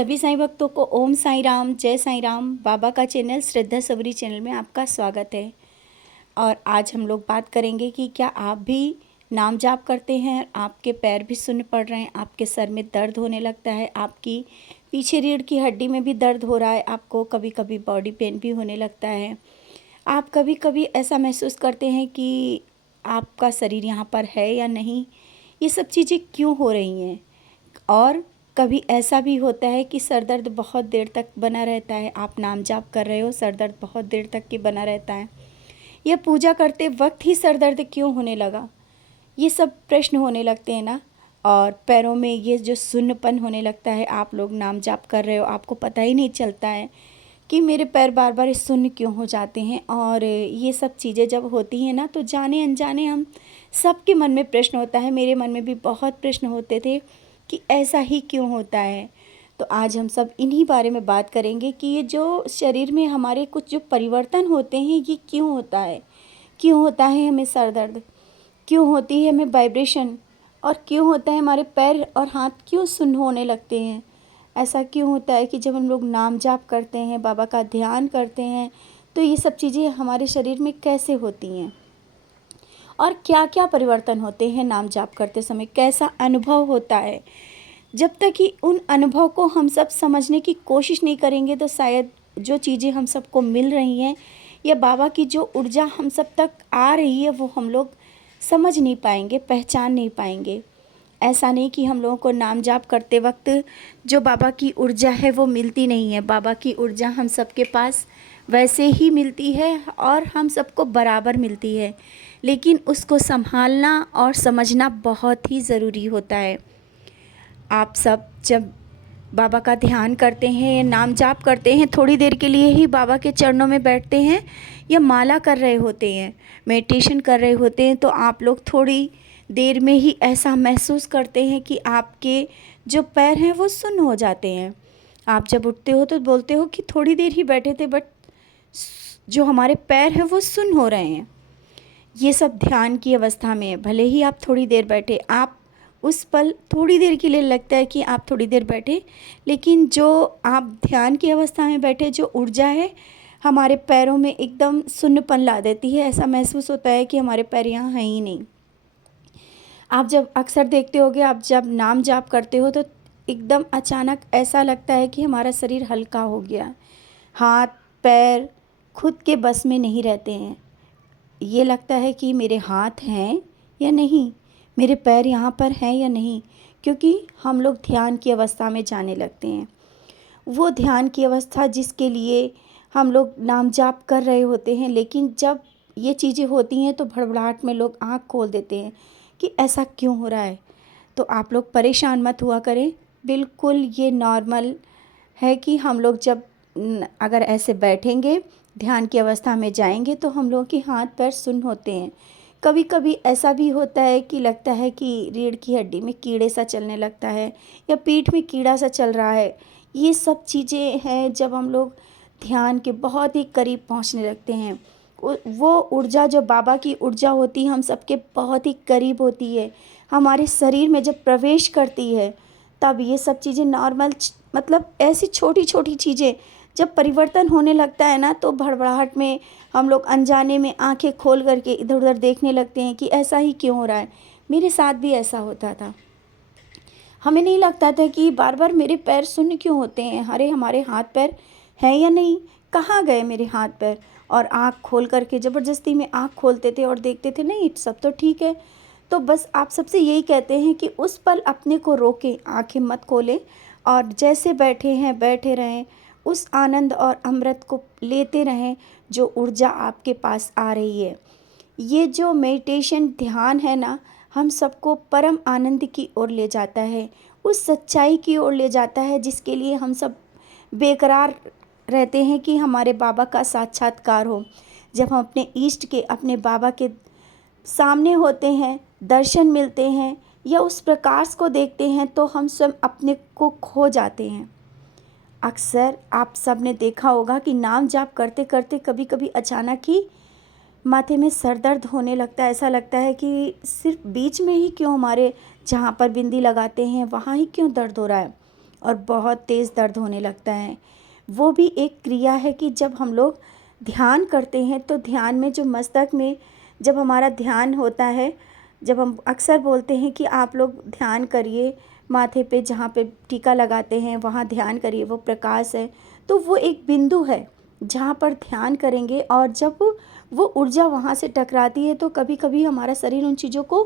सभी साईं भक्तों को ओम साईं राम, जय साईं राम। बाबा का चैनल श्रद्धा सबरी चैनल में आपका स्वागत है। और आज हम लोग बात करेंगे कि क्या आप भी नाम जाप करते हैं, आपके पैर भी सुन्न पड़ रहे हैं, आपके सर में दर्द होने लगता है, आपकी पीछे रीढ़ की हड्डी में भी दर्द हो रहा है, आपको कभी कभी बॉडी पेन भी होने लगता है, आप कभी कभी ऐसा महसूस करते हैं कि आपका शरीर यहाँ पर है या नहीं, ये सब चीज़ें क्यों हो रही हैं। और कभी ऐसा भी होता है कि सर दर्द बहुत देर तक बना रहता है, आप नाम जाप कर रहे हो, सर दर्द बहुत देर तक की बना रहता है, या पूजा करते वक्त ही सर दर्द क्यों होने लगा, ये सब प्रश्न होने लगते हैं ना। और पैरों में ये जो सुन्नपन होने लगता है, आप लोग नाम जाप कर रहे हो, आपको पता ही नहीं चलता है कि मेरे पैर बार बार सुन्न क्यों हो जाते हैं। और ये सब चीज़ें जब होती हैं ना, तो जाने अनजाने हम सबके मन में प्रश्न होता है, मेरे मन में भी बहुत प्रश्न होते थे कि ऐसा ही क्यों होता है। तो आज हम सब इन्हीं बारे में बात करेंगे कि ये जो शरीर में हमारे कुछ जो परिवर्तन होते हैं, ये क्यों होता है, क्यों होता है हमें सर दर्द, क्यों होती है हमें वाइब्रेशन, और क्यों होता है हमारे पैर और हाथ क्यों सुन्न होने लगते हैं। ऐसा क्यों होता है कि जब हम लोग नाम जाप करते हैं, बाबा का ध्यान करते हैं, तो ये सब चीज़ें हमारे शरीर में कैसे होती हैं और क्या क्या परिवर्तन होते हैं नाम जाप करते समय, कैसा अनुभव होता है। जब तक कि उन अनुभव को हम सब समझने की कोशिश नहीं करेंगे, तो शायद जो चीज़ें हम सबको मिल रही हैं या बाबा की जो ऊर्जा हम सब तक आ रही है, वो हम लोग समझ नहीं पाएंगे, पहचान नहीं पाएंगे। ऐसा नहीं कि हम लोगों को नाम जाप करते वक्त जो बाबा की ऊर्जा है वो मिलती नहीं है। बाबा की ऊर्जा हम सबके पास वैसे ही मिलती है और हम सबको बराबर मिलती है, लेकिन उसको संभालना और समझना बहुत ही ज़रूरी होता है। आप सब जब बाबा का ध्यान करते हैं या नाम जाप करते हैं, थोड़ी देर के लिए ही बाबा के चरणों में बैठते हैं या माला कर रहे होते हैं, मेडिटेशन कर रहे होते हैं, तो आप लोग थोड़ी देर में ही ऐसा महसूस करते हैं कि आपके जो पैर हैं वो सुन्न हो जाते हैं। आप जब उठते हो तो बोलते हो कि थोड़ी देर ही बैठे थे, बट जो हमारे पैर हैं वो सुन्न हो रहे हैं। ये सब ध्यान की अवस्था में है। भले ही आप थोड़ी देर बैठे, आप उस पल थोड़ी देर के लिए लगता है कि आप थोड़ी देर बैठे, लेकिन जो आप ध्यान की अवस्था में बैठे, जो ऊर्जा है हमारे पैरों में एकदम सुन्नपन ला देती है। ऐसा महसूस होता है कि हमारे पैर यहाँ हैं ही नहीं। आप जब अक्सर देखते होगे, आप जब नाम जाप करते हो तो एकदम अचानक ऐसा लगता है कि हमारा शरीर हल्का हो गया, हाथ पैर खुद के बस में नहीं रहते हैं। ये लगता है कि मेरे हाथ हैं या नहीं, मेरे पैर यहाँ पर हैं या नहीं, क्योंकि हम लोग ध्यान की अवस्था में जाने लगते हैं। वो ध्यान की अवस्था जिसके लिए हम लोग नाम जाप कर रहे होते हैं, लेकिन जब ये चीज़ें होती हैं तो भड़बड़ाहट में लोग आँख खोल देते हैं कि ऐसा क्यों हो रहा है। तो आप लोग परेशान मत हुआ करें, बिल्कुल ये नॉर्मल है कि हम लोग जब अगर ऐसे बैठेंगे, ध्यान की अवस्था में जाएंगे, तो हम लोगों के हाथ पैर सुन्न होते हैं। कभी कभी ऐसा भी होता है कि लगता है कि रीढ़ की हड्डी में कीड़े सा चलने लगता है या पीठ में कीड़ा सा चल रहा है। ये सब चीज़ें हैं जब हम लोग ध्यान के बहुत ही करीब पहुंचने लगते हैं। वो ऊर्जा जो बाबा की ऊर्जा होती है, हम सबके बहुत ही करीब होती है, हमारे शरीर में जब प्रवेश करती है, तब ये सब चीज़ें नॉर्मल, मतलब ऐसी छोटी छोटी चीज़ें जब परिवर्तन होने लगता है ना, तो भड़बड़ाहट में हम लोग अनजाने में आंखें खोल करके इधर उधर देखने लगते हैं कि ऐसा ही क्यों हो रहा है। मेरे साथ भी ऐसा होता था। हमें नहीं लगता था कि बार बार मेरे पैर सुन्न क्यों होते हैं, अरे हमारे हाथ पैर हैं या नहीं, कहाँ गए मेरे हाथ पैर। और आँख खोल करके ज़बरदस्ती में आँख खोलते थे और देखते थे, नहीं सब तो ठीक है। तो बस आप सबसे यही कहते हैं कि उस पल अपने को रोकें, आंखें मत खोलें, और जैसे बैठे हैं बैठे रहें, उस आनंद और अमृत को लेते रहें जो ऊर्जा आपके पास आ रही है। ये जो मेडिटेशन ध्यान है ना, हम सबको परम आनंद की ओर ले जाता है, उस सच्चाई की ओर ले जाता है जिसके लिए हम सब बेकरार रहते हैं कि हमारे बाबा का साक्षात्कार हो। जब हम अपने इष्ट के, अपने बाबा के सामने होते हैं, दर्शन मिलते हैं या उस प्रकाश को देखते हैं, तो हम स्वयं अपने को खो जाते हैं। अक्सर आप सब ने देखा होगा कि नाम जाप करते करते कभी कभी अचानक ही माथे में सर दर्द होने लगता है। ऐसा लगता है कि सिर्फ बीच में ही क्यों, हमारे जहाँ पर बिंदी लगाते हैं वहाँ ही क्यों दर्द हो रहा है। और बहुत तेज़ दर्द होने लगता है। वो भी एक क्रिया है कि जब हम लोग ध्यान करते हैं तो ध्यान में जो मस्तक में जब हमारा ध्यान होता है, जब हम अक्सर बोलते हैं कि आप लोग ध्यान करिए, माथे पे जहाँ पे टीका लगाते हैं वहाँ ध्यान करिए, वो प्रकाश है। तो वो एक बिंदु है जहाँ पर ध्यान करेंगे, और जब वो ऊर्जा वहाँ से टकराती है तो कभी कभी हमारा शरीर उन चीज़ों को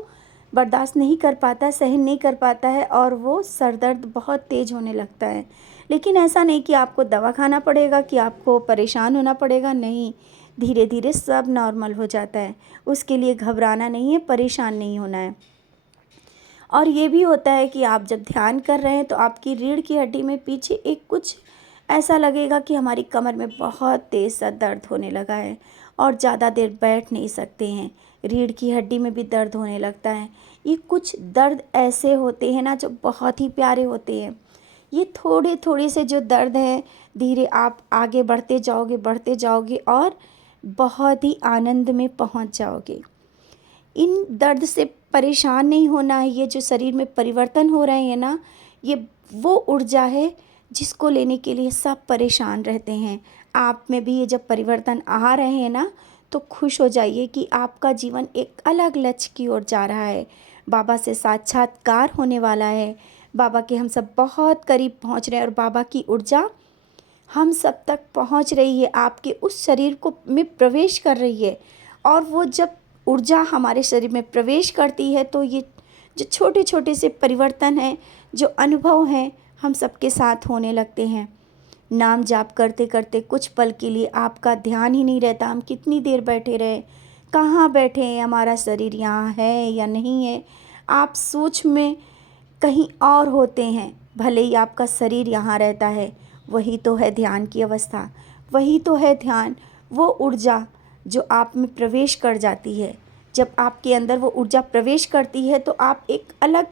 बर्दाश्त नहीं कर पाता, सहन नहीं कर पाता है, और वो सर दर्द बहुत तेज़ होने लगता है। लेकिन ऐसा नहीं कि आपको दवा खाना पड़ेगा, कि आपको परेशान होना पड़ेगा, नहीं, धीरे धीरे सब नॉर्मल हो जाता है। उसके लिए घबराना नहीं है, परेशान नहीं होना है। और ये भी होता है कि आप जब ध्यान कर रहे हैं तो आपकी रीढ़ की हड्डी में पीछे एक कुछ ऐसा लगेगा कि हमारी कमर में बहुत तेज़ सा दर्द होने लगा है और ज़्यादा देर बैठ नहीं सकते हैं। रीढ़ की हड्डी में भी दर्द होने लगता है। ये कुछ दर्द ऐसे होते हैं ना जो बहुत ही प्यारे होते हैं। ये थोड़े थोड़े से जो दर्द हैं, धीरे आप आगे बढ़ते जाओगे और बहुत ही आनंद में पहुंच जाओगे। इन दर्द से परेशान नहीं होना है। ये जो शरीर में परिवर्तन हो रहे हैं ना, ये वो ऊर्जा है जिसको लेने के लिए सब परेशान रहते हैं। आप में भी ये जब परिवर्तन आ रहे हैं ना, तो खुश हो जाइए कि आपका जीवन एक अलग लक्ष्य की ओर जा रहा है। बाबा से साक्षात्कार होने वाला है। बाबा के हम सब बहुत करीब पहुंच रहे हैं, और बाबा की ऊर्जा हम सब तक पहुंच रही है, आपके उस शरीर को में प्रवेश कर रही है। और वो जब ऊर्जा हमारे शरीर में प्रवेश करती है तो ये जो छोटे छोटे से परिवर्तन हैं, जो अनुभव हैं, हम सबके साथ होने लगते हैं। नाम जाप करते करते कुछ पल के लिए आपका ध्यान ही नहीं रहता, हम कितनी देर बैठे रहे, कहाँ बैठे हैं, हमारा शरीर यहाँ है या नहीं है। आप सोच में कहीं और होते हैं, भले ही आपका शरीर यहाँ रहता है। वही तो है ध्यान की अवस्था, वही तो है ध्यान। वो ऊर्जा जो आप में प्रवेश कर जाती है, जब आपके अंदर वो ऊर्जा प्रवेश करती है तो आप एक अलग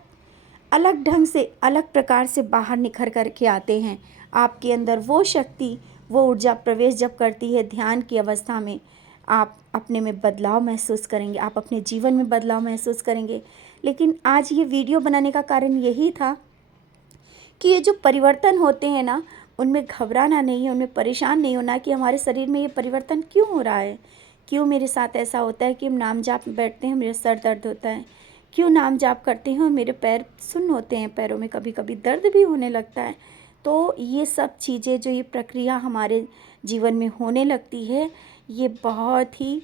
अलग ढंग से, अलग प्रकार से बाहर निखर कर के आते हैं। आपके अंदर वो शक्ति, वो ऊर्जा प्रवेश जब करती है ध्यान की अवस्था में, आप अपने में बदलाव महसूस करेंगे, आप अपने जीवन में बदलाव महसूस करेंगे। लेकिन आज ये वीडियो बनाने का कारण यही था कि ये जो परिवर्तन होते हैं ना, उनमें घबराना नहीं है, उनमें परेशान नहीं होना कि हमारे शरीर में ये परिवर्तन क्यों हो रहा है, क्यों मेरे साथ ऐसा होता है कि हम नाम जाप में बैठते हैं मेरा सर दर्द होता है, क्यों नाम जाप करते हैं और मेरे पैर सुन्न होते हैं, पैरों में कभी कभी दर्द भी होने लगता है। तो ये सब चीज़ें, जो ये प्रक्रिया हमारे जीवन में होने लगती है, ये बहुत ही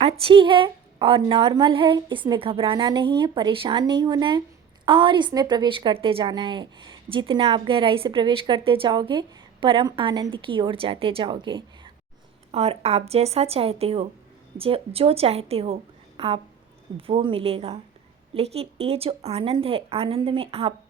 अच्छी है और नॉर्मल है। इसमें घबराना नहीं है, परेशान नहीं होना है, और इसमें प्रवेश करते जाना है। जितना आप गहराई से प्रवेश करते जाओगे, परम आनंद की ओर जाते जाओगे, और आप जैसा चाहते हो, जो चाहते हो आप, वो मिलेगा। लेकिन ये जो आनंद है, आनंद में आप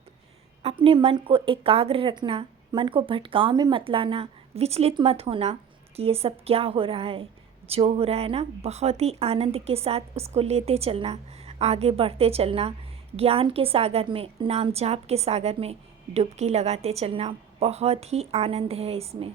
अपने मन को एकाग्र रखना, मन को भटकाव में मत लाना, विचलित मत होना कि ये सब क्या हो रहा है। जो हो रहा है ना, बहुत ही आनंद के साथ उसको लेते चलना, आगे बढ़ते चलना, ज्ञान के सागर में, नाम जाप के सागर में डुबकी लगाते चलना। बहुत ही आनंद है इसमें।